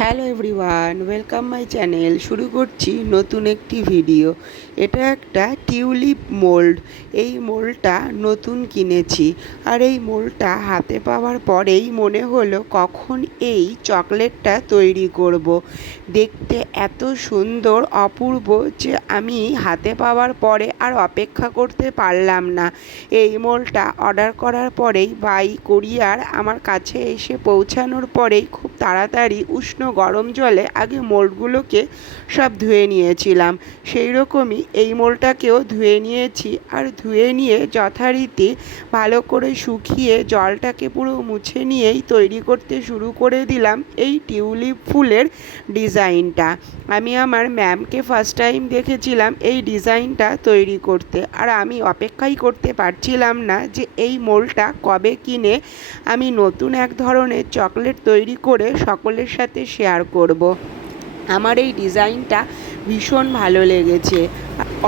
Hello everyone, welcome my channel. শুরু করছি নতুন একটি ভিডিও। এটা একটা টিউলিপ মোল্ড। এই মোল্ডটা নতুন কিনেছি। আর এই মোল্ডটা হাতে পাওয়ার পরেই মনে হলো কখন এই চকলেটটা তৈরি করব। দেখতে এত সুন্দর, অপূর্ব যে আমি হাতে পাওয়ার পরে আর অপেক্ষা করতে পারলাম না। এই মোল্ডটা অর্ডার করার পরেই বাই কোরিয়ার আমার কাছে এসে পৌঁছানোর পরেই খুব তাড়াতাড়ি উষ্ণ গরম জলে আগে মোল্ডগুলোকে সব ধুয়ে নিয়েছিলাম। সেই রকমই এই মোলটাকেও ধুয়ে নিয়েছি আর ধুয়ে নিয়ে যথারীতি ভালো করে শুকিয়ে জলটাকে পুরো মুছে নিয়েই তৈরি করতে শুরু করে দিলাম এই টিউলিপ ফুলের ডিজাইনটা। আমি আমার ম্যামকে ফার্স্ট টাইম দেখেছিলাম এই ডিজাইনটা তৈরি করতে আর আমি অপেক্ষাই করতে পারছিলাম না যে এই মোলটা কবে কিনে আমি নতুন এক ধরনের চকলেট তৈরি করে সকলের সাথে শেয়ার করব। আমার এই ডিজাইনটা ভীষণ ভালো লেগেছে।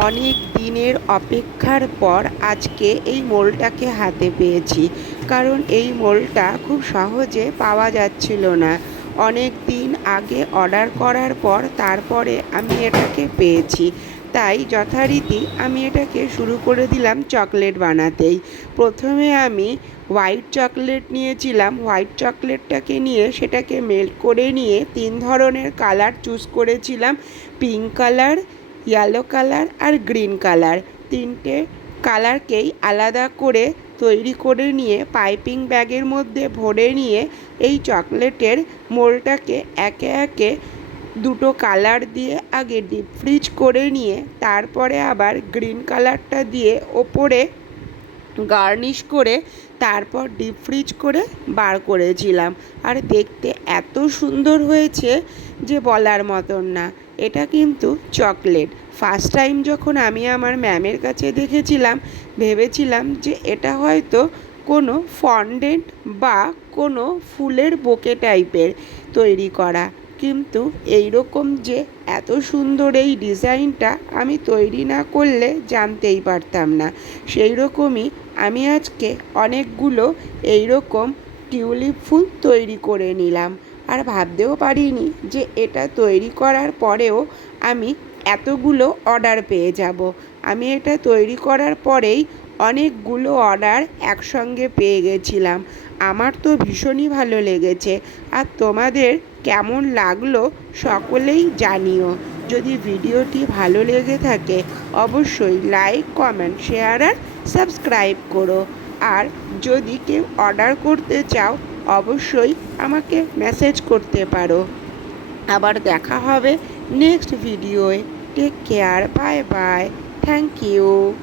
অনেক দিনের অপেক্ষার পর আজকে এই মোলটাকে হাতে পেয়েছি। কারণ এই মোলটা খুব সহজে পাওয়া যাচ্ছিল না। অনেক দিন আগে অর্ডার করার পর তারপরে আমি এটাকে পেয়েছি। তাই যথারীতি আমি এটাকে শুরু করে দিলাম চকলেট বানাতেই। প্রথমে আমি হোয়াইট চকলেট নিয়েছিলাম। হোয়াইট চকলেটটাকে নিয়ে সেটাকে মেল্ট করে নিয়ে তিন ধরনের কালার চুজ করেছিলাম। পিঙ্ক কালার, ইয়েলো কালার আর গ্রিন কালার। তিনটে কালারকেই আলাদা করে তৈরি করে নিয়ে পাইপিং ব্যাগের মধ্যে ভরে নিয়ে এই চকলেটের মোলটাকে একে একে দুটো কালার দিয়ে আগে ডিপ ফ্রিজ করে নিয়ে তারপরে আবার গ্রিন কালারটা দিয়ে ওপরে গার্নিশ করে তারপর ডিপ ফ্রিজ করে বার করেছিলাম। আর দেখতে এত সুন্দর হয়েছে যে বলার মতন না। এটা কিন্তু চকলেট ফার্স্ট টাইম যখন আমি আমার ম্যামের কাছে দেখেছিলাম, ভেবেছিলাম যে এটা হয়তো কোনো ফন্ডেন্ট বা কোনো ফুলের বোকে টাইপের তৈরি করা। কিন্তু এই রকম যে এত সুন্দর এই ডিজাইনটা আমি তৈরি না করলে জানতেই পারতাম না। সেই রকমই আমি আজকে অনেকগুলো এই রকম টিউলিপ ফুল তৈরি করে নিলাম। আর ভাবতেও পারিনি যে এটা তৈরি করার পরেও আমি এতগুলো অর্ডার পেয়ে যাব। আমি এটা তৈরি করার পরেই অনেকগুলো অর্ডার একসঙ্গে পেয়ে গেছিলাম। আমার তো ভীষণই ভালো লেগেছে। আর তোমাদের কেমন লাগল সকলেই জানিও। যদি ভিডিওটি ভালো লেগে থাকে, অবশ্যই লাইক, কমেন্ট, শেয়ার আর সাবস্ক্রাইব করো। আর যদি কেউ অর্ডার করতে চাও, অবশ্যই আমাকে মেসেজ করতে পারো। আবার দেখা হবে next ভিডিওয়ে। Take care, bye bye. Thank you.